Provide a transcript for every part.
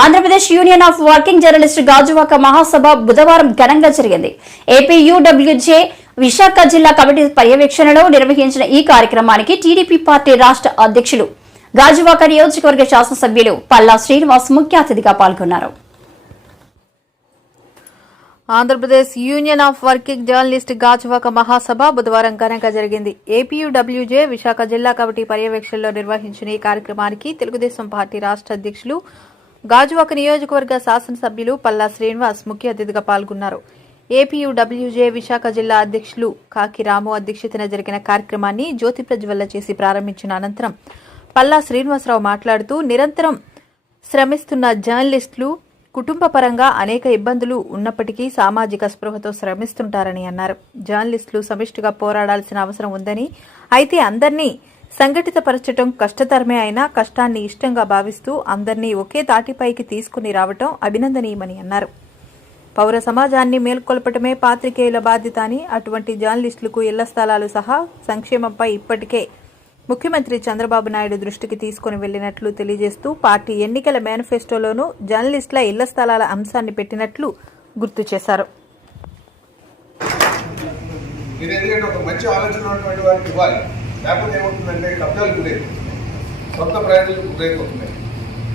Andhra Pradesh union of working journalist Gajuwaka మహాసభ బుధవారం ఘనంగా జరిగింది. ఏపీ యూడబ్ల్యూజే విశాఖ జిల్లా కమిటీ పర్యవేక్షణలో నిర్వహించిన ఈ కార్యక్రమానికి టీడీపీ పార్టీ రాష్ట్ర అధ్యక్షులు గాజువాక నియోజకవర్గ శాసనసభ్యులు పల్లా శ్రీనివాస్ ముఖ్య అతిథిగా పాల్గొన్నారు. Andhra Pradesh union of working journalist Gajuwaka మహాసభ బుధవారం ఘనంగా జరిగింది. ఏపీయూడబ్ల్యూజే విశాఖ జిల్లా కమిటీ పర్యవేక్షణలో నిర్వహించిన ఈ కార్యక్రమానికి తెలుగుదేశం పార్టీ రాష్ట్ర అధ్యక్షులు గాజువాక నియోజకవర్గ శాసనసభ్యులు పల్లా శ్రీనివాస్ ముఖ్య అతిథిగా పాల్గొన్నారు. ఏపీయూడబ్ల్యూజే విశాఖ జిల్లా అధ్యక్షులు కాకి రాము అధ్యక్షతన జరిగిన కార్యక్రమాన్ని జ్యోతి ప్రజ్వల్ల చేసి ప్రారంభించిన అనంతరం పల్లా శ్రీనివాసరావు మాట్లాడుతూ నిరంతరం శ్రమిస్తున్న జర్నలిస్టులు కుటుంబ పరంగా అనేక ఇబ్బందులు ఉన్నప్పటికీ సామాజిక స్పృహతో శ్రమిస్తుంటారని అన్నారు. జర్నలిస్టులు సమిష్టిగా పోరాడాల్సిన అవసరం ఉందని అయితే అందరినీ సంఘటితపరచటం కష్టతరమే అయినా కష్టాన్ని ఇష్టంగా భావిస్తూ అందరినీ ఒకే తాటిపైకి తీసుకుని రావటం అభినందనీయమని అన్నారు. పౌర సమాజాన్ని మేల్కొల్పటమే పాత్రికేయుల బాధ్యత అని అటువంటి జర్నలిస్టులకు ఇళ్ళ స్థలాలు సహా సంక్షేమంపై ఇప్పటికే ముఖ్యమంత్రి చంద్రబాబు నాయుడు దృష్టికి తీసుకుని వెళ్ళినట్లు తెలియజేస్తూ పార్టీ ఎన్నికల మేనిఫెస్టోలోనూ జర్నలిస్టుల ఇళ్ళ స్థలాల అంశాన్ని పెట్టినట్లు గుర్తు చేశారు. ఇది ఎందుకంటే ఒక మంచి ఆలోచన ఉన్నటువంటి వారికి ఇవ్వాలి. లేకపోతే ఏమవుతుందంటే కబ్జాలు గురై సొంత ప్రయోజనాలకు గురైపోతున్నాయి.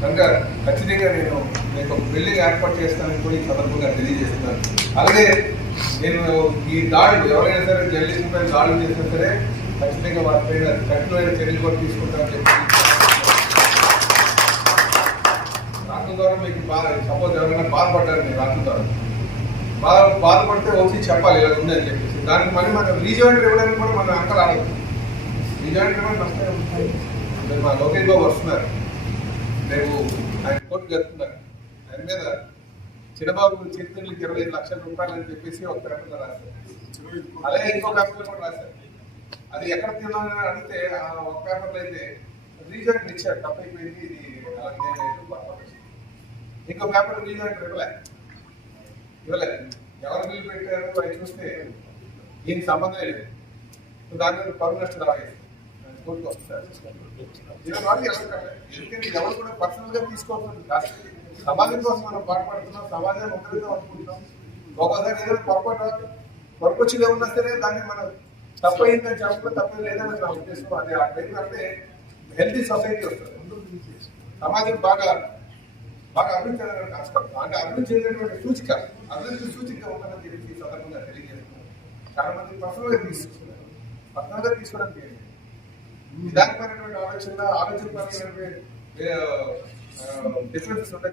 కనుక ఖచ్చితంగా నేను మీకు ఒక బిల్డింగ్ ఏర్పాటు చేస్తానని కూడా ఈ సందర్భంగా తెలియజేస్తున్నాను. అలాగే నేను ఈ దాడులు ఎవరైనా సరే జర్నలిస్ట్ పైన దాడులు చేసినా సరే ఖచ్చితంగా వారి పైన కఠినమైన చర్యలు కూడా తీసుకుంటానని చెప్పి రాష్ట్రం ద్వారా మీకు బాధ సపోజ్ ఎవరైనా బాధపడ్డారు మీరు రాష్ట్రం ద్వారా. బాధ బాధపడితే వచ్చి చెప్పాలి ఇలా ఉందని చెప్పేసి. దానికి మళ్ళీ మనం రీజాయింట్ ఇవ్వడానికి కూడా మనం అంక రాలేదు రీజాయింట్ ఇవ్వడానికి ఉంటాయి మీరు మా లోకేష్ బాబు వస్తున్నారు రేపు ఆయన కోర్టు జరుపుతున్నారు ఆయన మీద చిన్నబాబు చేతులకి ఇరవై ఐదు లక్షల రూపాయలు అని చెప్పేసి ఒక పేపర్లో రాశారు అలాగే ఇంకో పేపర్లో కూడా రాశారు అది ఎక్కడ తిన్నానని అడిగితే ఆ ఒక పేపర్లో అయితే రీజన్ ఇచ్చారు తప్పైపోయింది ఇది ఇంకో పేపర్ రీజాయింట్ ఇవ్వలే ఇవ్వలేదు ఎవరు బిల్లు పెట్టారు అని చూస్తే దీనికి సంబంధం లేదు. దాని మీద పరువు నష్టం రాలేదు. కోర్టుకు వస్తారు ఎందుకంటే ఎవరు కూడా పర్సనల్గా తీసుకోవాలి సమాజం కోసం మనం పాటుపడుతున్నాం సమాజాన్ని ఒకరిగా అనుకుంటున్నాం ఒక్కోసారి ఏదైనా పొరపాటు పొరపచ్చులు ఏమన్నా సరే దాన్ని మనం తప్పు అయిందని చెప్పడం తప్పు లేదని నా ఉద్దేశం అదే ఆ టైం అంటే హెల్తీ సొసైటీ వస్తుంది సమాజం బాగా బాగా అభివృద్ధి చెందడానికి ఆస్కారం అంటే అభివృద్ధి చెందినటువంటి సూచిక అభివృద్ధి సూచిక ఉందని చెప్పి సందర్భంగా తెలియజేస్తున్నాను చాలా మంది పర్సనల్గా తీసుకుంటున్నారు పర్సనల్గా తీసుకోవడానికి ఏంటి? ఆలోచన ఆలోచన పరమైనటువంటి డిఫరెన్సెస్ ఉంటాయి